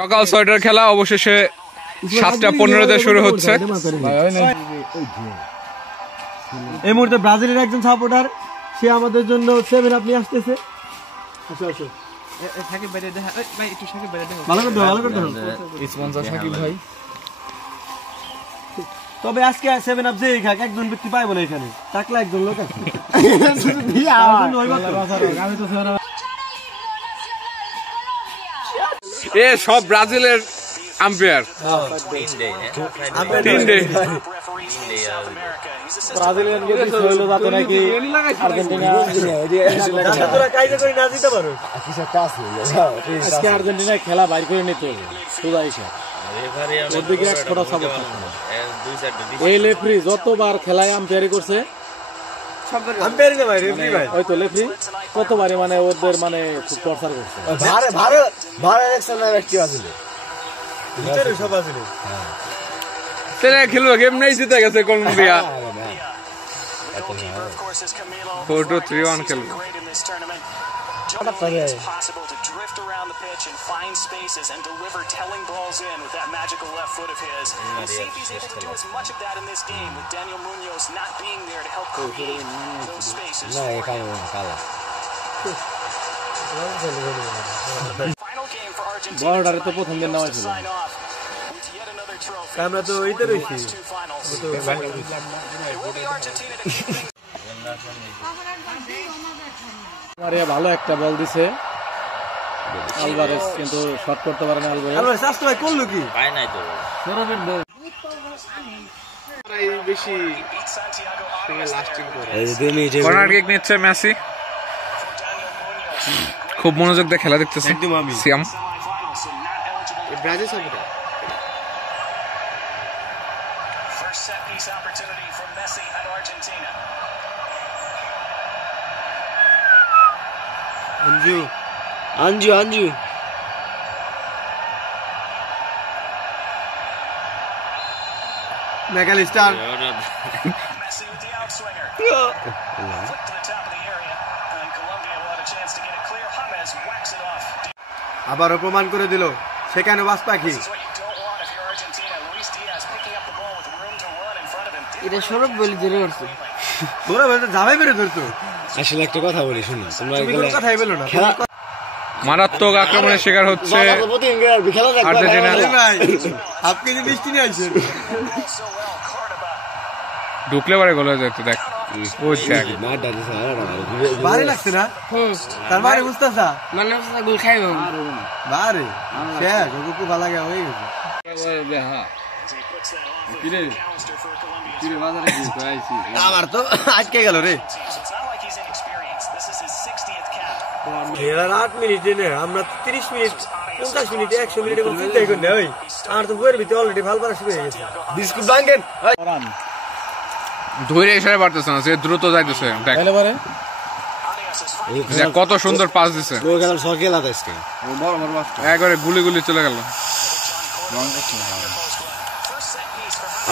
সকাল ৬টার খেলা অবশেষে ৭:১৫ শুরু হচ্ছে। এই মুহূর্তে ব্রাজিলের একজন সাপোর্টার, সে আমাদের জন্য 7 আপ নিয়ে আসতেছে। তবে আজকে 7 আপ যে খাক একজন ব্যক্তি পাইবো না, এখানে টাকলা একজন লোক আছে। এ সব ব্রাজিলের আম্পায়ার। আর্জেন্টিনা খেলা বাইর করে নিতে হবে। এই লেফরি যতবার খেলায় আম্পায়ারি করছে, কতবারে মানে ওদের মানে খুব টর্চার করছে। খেলবো গেম নেই, জিতে গেছে কলম্বিয়া। 4-2-3-1 খেলবো। It's possible to drift around the pitch and find spaces and deliver telling balls in with that magical left foot of his. And see if he's able to do as much of that in this game with Daniel Munoz not being there to help create those spaces. Final game for Argentina to sign off with yet another trophy. আমরা তো এইটা রইছি। It will be Argentina to keep things. ভালো একটা বল দিছে Alvarez, কিন্তু shot করতে পারে না। আলভারেজ আস্তে ভাই করলো কি? পায় নাই তো। সরবের বল বেশি লাস্টিং করে। কর্নার কিক নিচ্ছে মেসি। খুব মনোযোগ দিয়ে খেলা দেখতেছে Siyam. Brazil supporter. First set piece opportunity for Messi and Argentina. Anju. McAllister. Messi with the outswinger. Flick to the top of the area, and Colombia will have a chance to get it clear. James whacks it off. আবারও প্রমাণ করে দিল সেখানে বাস পাখি। This is what you don't want if you're Argentina. Luis Diaz picking up the ball with room to run in front of him. এটা সরব বলি ধরে উঠছে। বড় বড় যাবে বেরে ধরতো। আসলে একটা কথা বলি, শুনো তোমরা এগুলো কথাই বলো না। মারাত্মক আক্রমণের শিকার হচ্ছে আর্জেন্টিনা। ভাই আপনি যে বৃষ্টি নিয়ে আসছেন, ঢুকলে বারে গোল হয়ে যেত। দেখ ও দেখ ভারী লাগছে না? তার মানে বুঝতেছা মানে গোল খাইব বারে শেষ ওকে খুব ভালো লাগে হয়ে গেছে। আমার তো আজকে গেল রে। খেলার 8 মিনিটে না, আমরা 30 মিনিট 50 মিনিট 100 মিনিট এখন চিন্তাই করি না। ওই আর তো বইয়ের ভিতরে অলরেডি ভাল পারা শুরু হয়ে গেছে। বিস্কুট ভাঙেন ধরে এসে পারতেছে না, সে দ্রুত যাইতেছে। দেখ কত সুন্দর পাস দিছে, একবারে গুলি গুলি চলে গেল।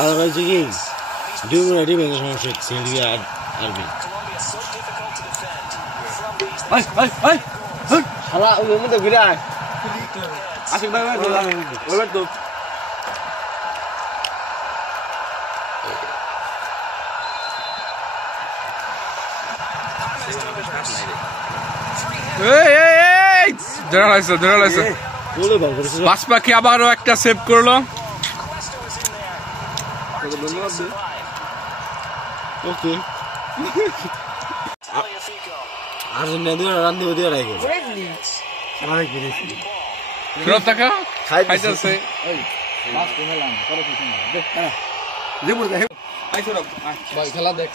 আর হয়েছে কি 2 মিনিটই ভেঙে সমস্যা সিরিয়া আরবি শালা ওই মধ্যে ঘুরে আয়। আশিক ভাই ওইবার তো পাঁচ পাখি আবারও একটা সেভ করলো। খেলা দেখ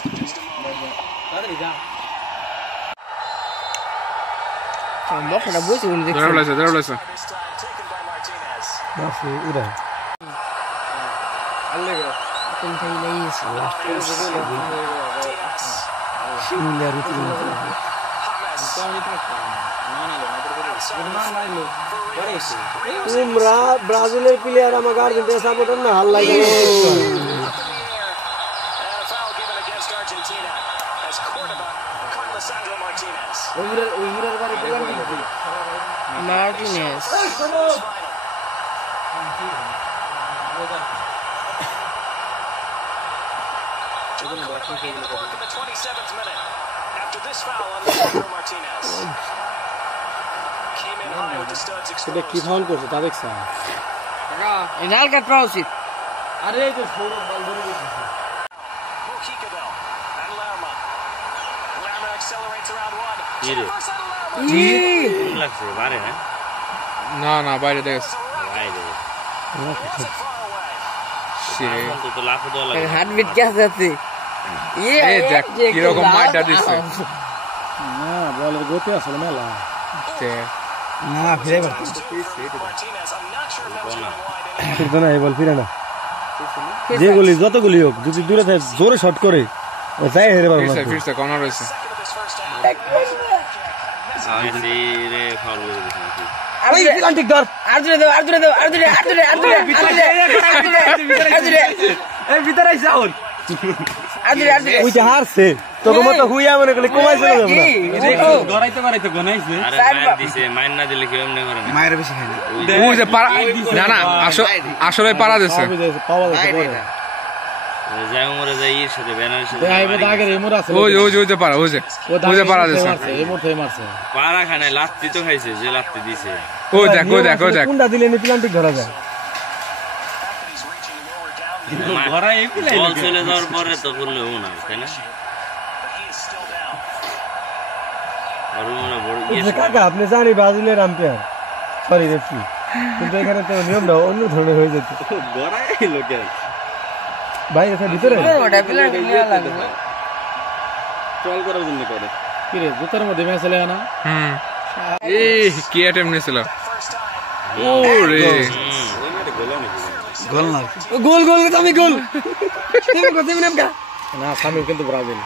তোমরা ব্রাজিলের প্লেয়ার আমাকে আর্জেন্টিনা সাপোর্টার না হাল লাগে। Work in the 27th minute. After this foul on Lisandro Martinez. Came in high with the studs এটা কি exposed. ফাউল করছে তা দেখছ এই লাল কার্ড পাওয়া উচিত। আরে এই যে ছোট বল ধরে গেছে Mujica though. And Lerma. Lerma accelerates around one. Ire. Jefferson Lerma. লাগছে বারে হ্যাঁ না বাইরে দেখেছ বাইরে Hits it far away. সে তো লাফ দেওয়া লাগে হার্টবিট কে আছে? এই দেখ কিরকম মাইটা দিছে না বলের গতি আসলে মেলা না ফিরে গেল। Martinez, I'm not sure if that was going wide. ফিরবে না এই বল ফিরে না যে গুলি যতগুলি হোক যদি দূরে থেকে জোরে শট করে ও যাই হেরে পারবে না ফিরছে কর্নার হইছে Second of this first half. Messi রে ফাউল করে দিয়েছে আরে প্লান্টিক ধর আর্জুনে দাও আর্জুনে দাও আর্জুনে আর্জুনে আর্জুনে আর্জুনে এই ভিতরে আইসা ওর আর্জুনে আর্জুনে ওই যে হারছে তোর মত হুইয়া মনে করলে কমাই চলে যাবে না ধরাইতে পারাইতে গনাইছে আরে মার দিছে মাইর না দিলে কি এমনি করে না মায়ের বেশি খাই না। ওই যে পারা না আসলে পারা দিছে পাওয়া যাচ্ছে পরে যাই মরে যাই এর সাথে ব্যানারের সাথে আইবে তো আগে এমর আছে ওই যে পারা ওই যে পারা দিছে এমর থেকে মারছে পাড়া খানে লাত্তি তো খাইছে যে লাত্তি দিছে ওই দেখ কোনটা দিলে নি প্লান্টিক ধরা যায় He's reaching lower down. বল চলে যাওয়ার পরে তো করলে ও না তাই না But he is still down. আর মনে বড় যে কাকা আপনি জানি ব্রাজিলের আম্পায়ার সরি রেফারি কিন্তু এখানে তো নিয়মটা অন্য ধরনের হয়ে যেত গড়াই লোকে ভাই এটা ভিতরে ওটা প্লেয়ার নিয়ে লাগবে। ট্রল করার জন্য করে কি রে জুতার মধ্যে ম্যাচ হলে না এই কি অ্যাটেম্প নিছিল First time. ওরে গোল না। গোল গোল আমি গোল তুমি কত মিনিট কা না সামনে কিন্তু ব্রাজিল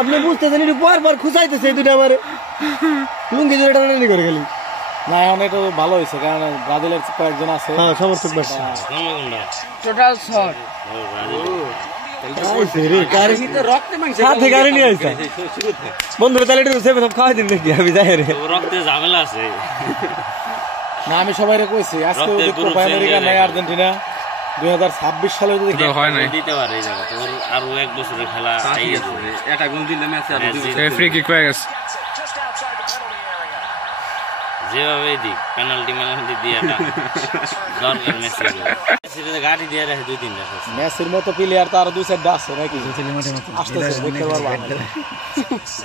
আপনি বুঝতেছেন একটু বারবার খুঁচাইতেছে এই দুটো আমারে লুঙ্গি জোড়াটা টানাটানি করে গেলি না এখন এটা ভালো হয়েছে কারণ ব্রাজিলের কয়েকজন আছে হ্যাঁ সমর্থক বেশি টোটাল শট। সাথে গাড়ি নিয়ে আইসা বন্ধুরা তাহলে একটু সেভেন আপ খাওয়াই দিন নাকি আমি যাই রে রক্তে ঝামেলা আছে না আমি সবাইরে কইছি আজকে ওদের কোপা আমেরিকা নাই আর্জেন্টিনা 2026 সালে যদি হয় নাই দিতে পারে এই জায়গা তোর আর এক বছরের খেলা আই গেছে একটা গোল দিলে ম্যাচে আর ফ্রি কিক হয়ে গেছে Just outside the penalty area. যেভাবে দিক পেনাল্টি দিয়ে এটা দরকার মেসি মেসির গাড়ি দিয়ে রাখে দুই তিনটা মেসির মতো প্লেয়ার তো আর দুই চারটা আছে নাকি আসতেছে দেখতে পারবো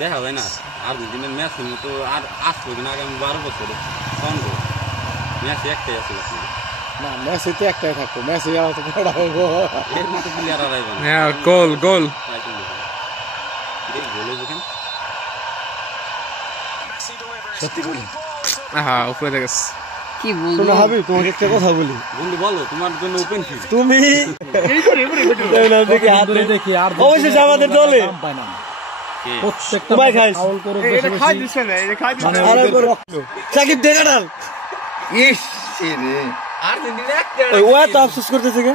দেখা যায় না আর্জেন্টিনার ম্যাচের মতো আর আসবে কিনা আগামী 12 বছরে সন্দেহ ম্যাচ একটাই আছে না মেসি তো একটাই থাকতো মেসি আর তো বড় হবো এর মতো প্লেয়ার আর আইবে না হ্যাঁ গোল গোলে দেখেন Messi delivers. সত্যি করে হ্যাঁ উপরে দেখেছ কি বলবো? শোনো হাবিব তোমাকে একটা কথা বলি বন্ধু বলো তোমার জন্য ওপেন ফিল্ড তুমি দেখি হাত দেখি আর অবশ্যই আমাদের দলে প্রত্যেকটা ফাউল করে এটা খাই দিছে না এটা খাই দিছে আরে রক্ত সাকিব দেখাডাল ইস রে আর্জেন্টিনা একটা ও এত আফসোস করতেছে কে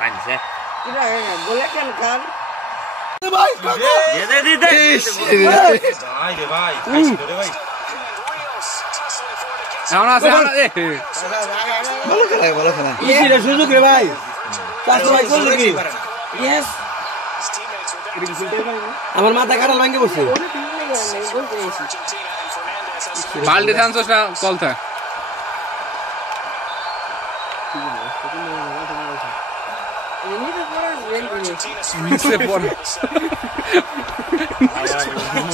পাইছে কিরা গোলে কেন খান? ভাই কাকা দে দে ভাই রে ভাই রে ভাই Rios tussling forward against এখন আছে ভালো খেলা ইসি রে সুযোগ রে ভাই কাজ ভাই করলে কি yes his teammates were there. আমার মাথা কাটাল ভাঙে বসে Argentina and Fernandez has বালতি থানছস না কলতা নিচে পড়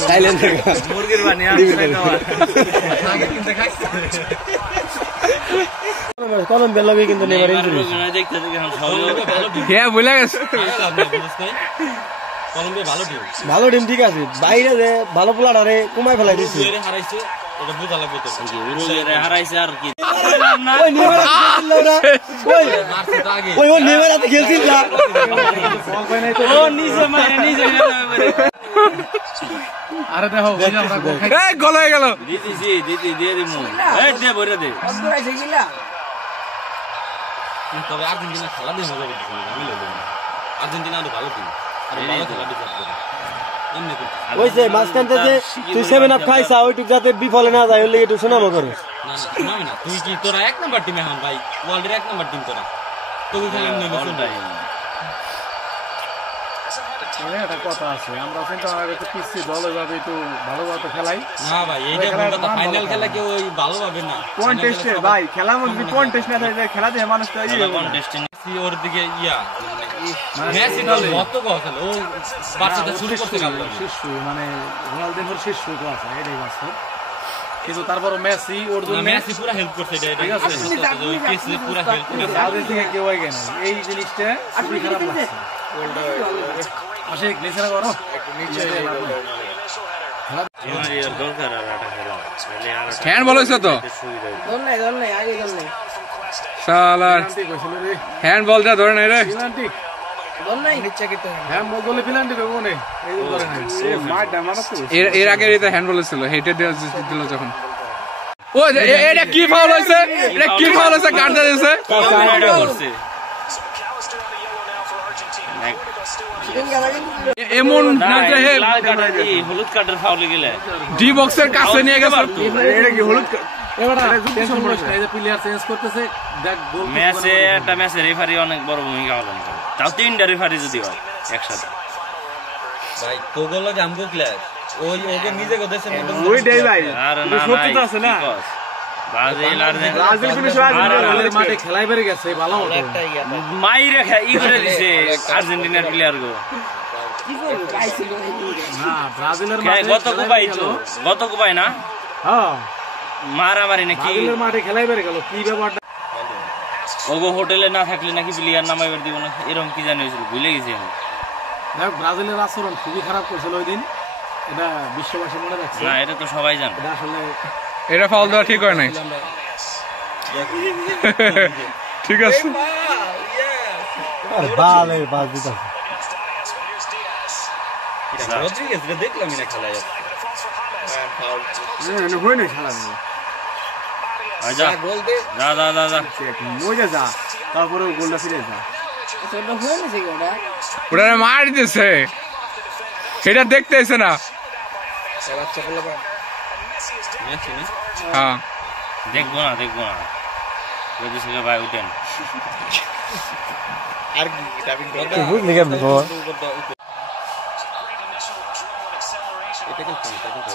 সাইলেন্ট থাকা মুরগির বানিয়ে আসছে কলম বেল লাগে কিন্তু নেভার ইনজুরি দেখতে দেখে ভালো হ্যাঁ ভুলে গেছে কলম্বিয়া ভালো টিম ভালো টিম ঠিক আছে বাইরে যে ভালো প্লেয়ারে কমাই ফেলাই দিছে এর হারাইছে এটা বোঝা লাগবে তো উরুগুয়ে হারাইছে আর কি ওই নেভার খেলছিল না ওই মারছে তো আগে ওই নেভার হাতে খেলছিল না ও নিজে মানে নিজে আরে দেখো ওই যে আমরা গোল খাই এই গোল হয়ে গেল দিদি দিয়ে দিমু এই দে ভরে দে অন্তরাইছে কিলা তবে আর্জেন্টিনা খেলা দিয়ে মজা করতেছে আমি লইলাম আর্জেন্টিনা আরো ভালো টিম আর ভালো খেলা দিচ্ছে এমনি তো ওই যে মাঝখানতে যে তুই 7 আপ খাইছা ওইটুক যাতে বিফলে না যায় ওই লাগি একটু শোনাবো করে না না তুই কি তোরা এক নাম্বার টিম এখন ভাই ওয়ার্ল্ডের এক নাম্বার টিম তোরা একটা কথা আছে আমরা চিন্তা করতে পিছিয়ে দল যাবে একটু ভালোভাবে খেলাই না ভাই এইটা ফাইনাল খেলা কেউ ওই ভালো পাবে না কন্টেস্টে ভাই খেলার মধ্যে কন্টেস্ট না থাকে খেলা দিয়ে মানুষ তো কন্টেস্টে ওর দিকে মেসি তো কত কথা ও বাচ্চাটা শুরু করতে গেল শিশু মানে রোনালদোর শিশু তো আছে এটাই বাস্তব কিন্তু তারপর মেসি ওর জন্য মেসি পুরো হেল্প করছে এটা ঠিক আছে ওই কেসে পুরো হেল্প করছে তাদের থেকে কেউ আগে না এই জিনিসটা খুবই খারাপ লাগছে আশিক নিচে করো একটু নিচে দরকার আর একটা খেলা হ্যান্ড বল হয়েছে তো দল নাই আগে দল নাই শালার হ্যান্ড বলটা ধরে নাই রে দল নাই নিচে কিতে হ্যাঁ মোগলে ফিলান্টি কইবো নে এই করে না এ মারটা মারতো এর আগে এটা হ্যান্ড বল ছিল হেটে দিল যখন ও এটা কি ফাউল হইছে এটা কি ফাউল হইছে কাটতে দিয়েছে করছে এমন না যে হে লাল কার্ড হলুদ কার্ডের ফাউল গেলে ডি বক্সের কাছে নিয়ে গেছে এটা কি হলুদ এবারে টেনশন করিস না এই যে প্লেয়ার চেঞ্জ করতেছে দেখ গোল ম্যাচে একটা ম্যাচে রেফারি অনেক বড় ভূমিকা পালন করে তাও তিনটা রেফারি যদি হয় একসাথে ভাই তোগুলো লাগে আমগো ক্লাস ওই ওকে নিজে দেশের মধ্যে ওইটাই ভাই আর না সত্যি তো আছে না ব্রাজিল আর ব্রাজিল পুলিশ আর মাঠে খেলাই বেরে গেছে ভালো হতো মাইরে ই করে দিছে আর্জেন্টিনার প্লেয়ার গো কি করব পাইছিল না ব্রাজিলের মাঠে গত কুপাই না হ্যাঁ মারামারি নাকি ব্রাজিলের মাঠে খেলাই বেরে গেল কি ব্যাপারটা ওগো হোটেলে না থাকলে নাকি প্লেয়ার নামাইবার দিব না এরকম কি জানি হয়েছিল ভুলে গেছি আমি দেখ ব্রাজিলের আচরণ খুবই খারাপ করেছিল ওই দিন এটা বিশ্ববাসী মনে রাখছে না এটা তো সবাই জানে এটা আসলে এটা ফাউল দেওয়া ঠিক হয় নাই ঠিক আছে ভালো বাস দিতে রদ্রিগেজ রে দেখলাম না খেলা যাচ্ছে না হয় না খেলা নেই যা গোল দে যা মজা যা তারপরে গোলটা ফিরে যা এটা হয় না সেটা ওটা মার দিতেছে এটা দেখতেছে না বাচ্চা বলা মেসি না হ্যাঁ দেখবো না যদি সে ভাই উঠেন আর কি টাবিং করতে বুঝলি কেমন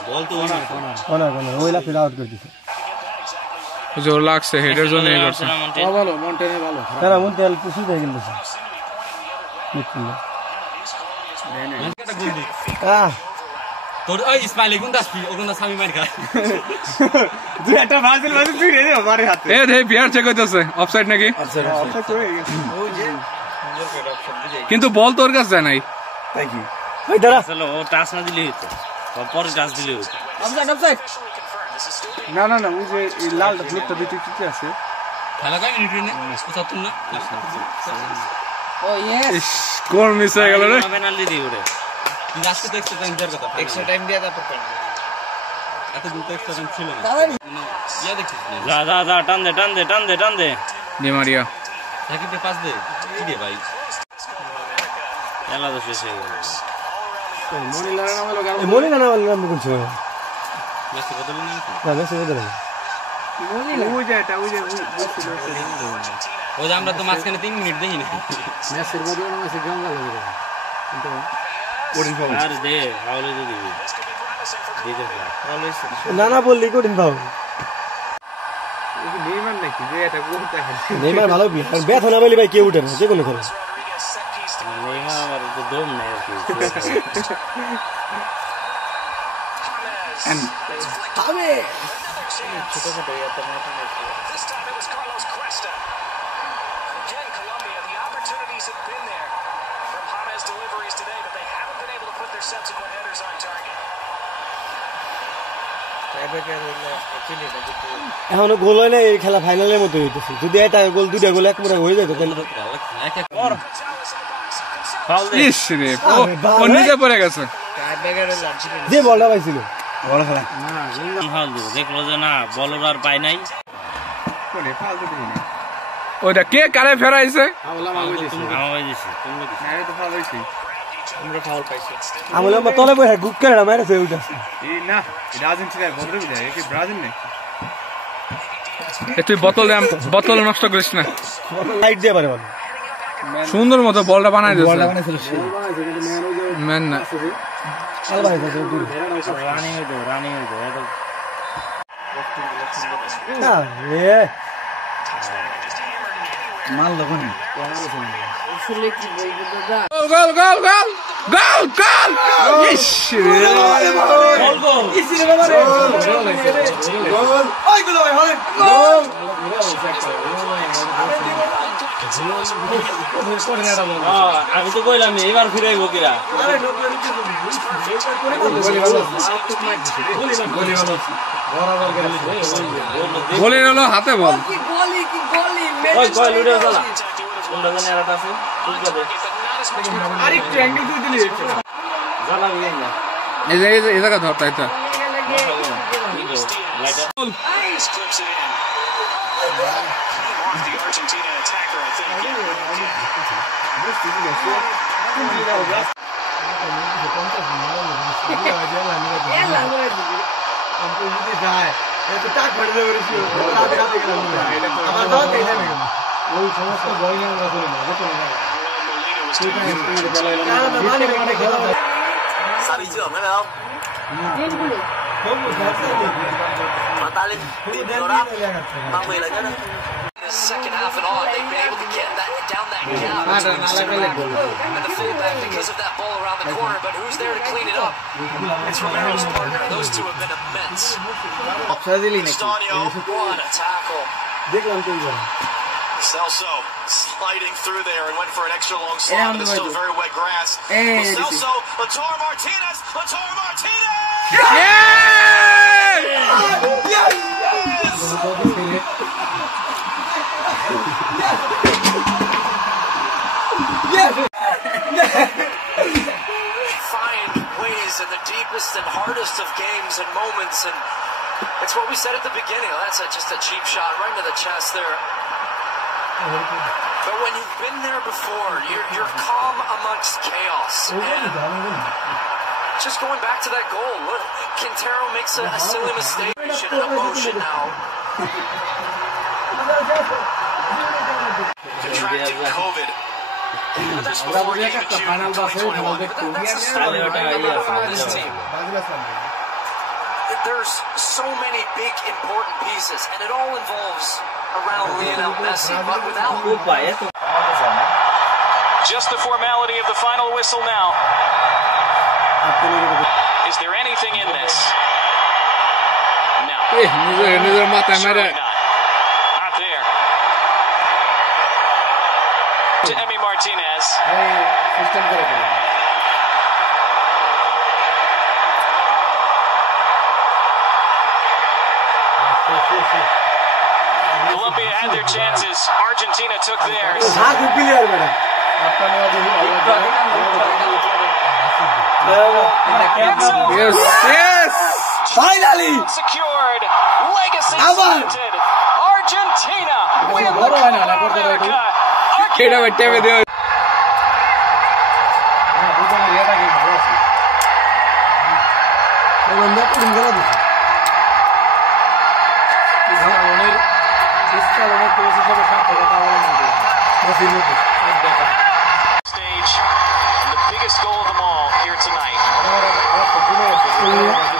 বল তো ওই লাফে আউট করে দিছে জোর লাগছে হেডের জন্য এই করছে ভালো মন্টেনে ভালো তারা মন্টেল পুষু দিয়ে গেছে তোর ওই ইসমাইল কোনটা আসবি ওখানে সামি মার খা তুই একটা ব্রাজিল ফিরে দে আমারে হাতে এ রে বিয়ার চেক হইতাছে অফসাইড নাকি অফসাইড হয়ে গেছে কিন্তু বল তোর কাছে যায় নাই তাই কি ওই দাঁড়া চলো ও টাচ না দিলেই হতো পরে টাচ দিলেই হতো অফসাইড না ওই যে এই লাল ব্লুটা দিতে ঠিক আছে খেলা কয় মিনিট রে 75 না ও ইয়েস কোন মিস হয়ে গেল রে পেনাল্টি দিয়ে ওরে কি আজকে তো এক্সট্রা টাইম দেওয়ার কথা এক্সট্রা টাইম দিয়ে তারপর করব এত দ্রুত এক্সট্রা টাইম ছিল না ইয়া দেখছিস যা টান দে ডি মারিয়া সাকিবকে পাস দে কি দে ভাই খেলা তো শেষ হয়ে গেল মনি না বললাম আমি কোন মেসি বদল না না মেসি বদল ওই যে এটা ওই যে ওই যে আমরা তো মাঝখানে 3 মিনিট দেখি না মেসির বদল না মেসি গঙ্গা লাগে কিন্তু কোডিং ফাউল আর দে ফাউল দিয়ে দিবি দিতে ফাউল না বললি কোডিং ফাউল নেইমার নাকি যে এটা বলতে নেইমার ভালো ব্যাট না বলি ভাই কে উঠে না যে কোনো খেলা নেইমার আমার তো দম নাই আর কি হবে This time it was Carlos Cuesta. Again, Colombia, the opportunities have been there from James' deliveries today, but they haven't been able to put their subsequent headers on target. এখনো গোল হয় না এই খেলা ফাইনালের মতো হইতেছে যদি এটা গোল দুইটা গোল এক মুড়া হয়ে যেত তাহলে ফাউল দে ইস রে ও নিজে পড়ে গেছে যে বলটা পাইছিল বড় খেলা ফাউল দিব দেখলো যে না বলর আর পায় নাই ওইটা কে কারে ফেরাইছে আমায় দিছি তোমরা দিছি আমলে আমরা তলে বসে গুক করে মারছে ওইটা না এটা আর্জেন্টিনা বদলে দিলে কি ব্রাজিল নেই তুই বোতল নষ্ট করিস না। লাইট দিয়ে পারে বল সুন্দর মতো বলটা বানাই দিয়েছে বানাইছিল সে ম্যান না খেলা ভাই রানিং হইতো না এ মাল লগনি আসলে কি বলবো দাদা গোল গোল গোল গোল গোল ইস ইসিরে বাবা রে গোল ওই গুলো ভাই হলে গোল আমি তো কইলাম এবার ফিরাইবো কিরা গোলে হলো হাতে বল কি গলি ওই কয় লুডে চলা কোনটা জানি আরেকটা আছে আরেকটু অ্যাঙ্গেল দিয়ে দিলি জ্বালা গেল না এই জায়গা ধর তাই তো Nice clips it in. Mark the Argentina attacker, I think. Sao bị trưởng đấy phải không? Mà ta lên tìm nó đáp mang về là nhất đấy. Second half and on, they've been able to get down that gap. And the fullback because of that ball around the corner, but who's there to clean it up? It's Romero's partner. Those two have been immense. Stanio, what a tackle. Celso sliding through there and went for an extra long slide, but it's still very wet grass. Celso, Lautaro Martinez! Find ways in the deepest and hardest of games and moments, and it's what we said at the beginning. Oh, that's just a cheap shot right into the chest there. But when you've been there before, you're calm amongst chaos. And just going back to that goal, look, Quintero makes a silly mistake. And emotion now. Contracting COVID. Just before the end of June 2021. But that's the story of this team. There's so many big, important pieces, and it all involves around Lionel Messi, but without... Just the formality of the final whistle now. Is there anything in this? No. নিজের মাথায় মেরে Not there. To Emi Martinez. Colombia had their chances. Argentina took theirs. yes yes finally Secured. Legacy cemented. Argentina win the Copa America. এটা টেপে দিও Stage. The biggest goal of them all here tonight.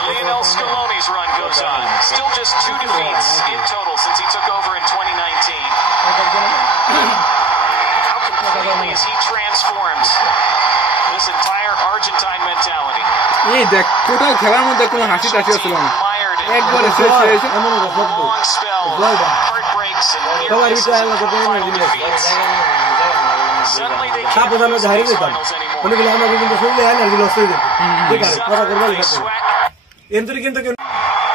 Lionel Scaloni's run goes on. Still just 2 defeats in total since he took over in 2019. How completely has he transformed this entire Argentine mentality? এই দেখ কোথাও খেলার মধ্যে কোনো হাসি টাসি ছিল না Mired in একবারে শেষ হয়েছে a long spell of heartbreaks and near misses and final defeats. Suddenly they can't lose these finals anymore. কিন্তু শুনলে এনার্জি লস হয়ে যেত ঠিক আছে কথা করবো They sweat. কিন্তু